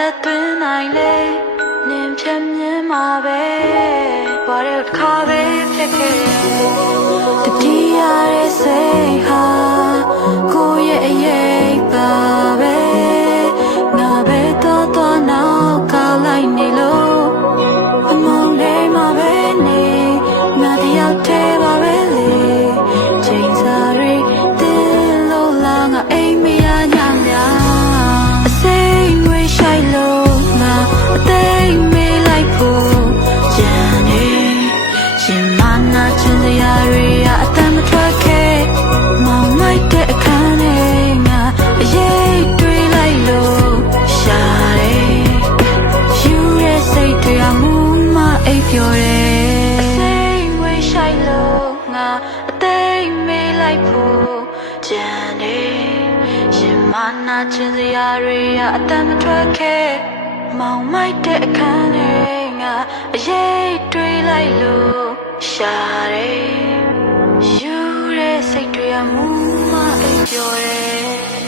သက်သွင်းနိုင်လေနင်ဖြတ်မြင်မှာပဲဘာလို့တစ်ခါပဲဖြစ်ခဲ့တတိယရဲ့စိတ်ဟာကိုယ့်ရဲ့အရေးပါပဲငါပဲတော့နောက်ကလိုက်နေလို့အမောင်လေးမှာပဲနေငါတယောက်တည်းပါပဲလေချိန်စားတွေတင်းလို့လာငါအိမ်မရညများအစိမ်းဝေးရှိုက်လို့ငါအသိမေးလိုက်ဖို့ကြံနေရှင်မနာချင်စရာတွေအတမ်းမထွက်ခဲ့မောင်မိုက်တဲ့အခန်းနဲ့ငါအရေးတွေးလိုက်လို့ရှာတယ်ယူရဲ့စိတ်တွေအမှုမအိပ်ပျော်တယ်စိတ်ဝေးရှိုက်လို့ငါအသိမေးလိုက်ဖို့ကြံနေရှင်မနာချင်စရာတွေအတမ်းမထွက်ခဲ့မောင်မိုက်တဲ့အခန်းနဲ့ငါအရေးတွေးလိုက်လို့ရှာတယ်ယူတဲ့စိတ်တွေအမှုမအိပ်ပျော်တယ်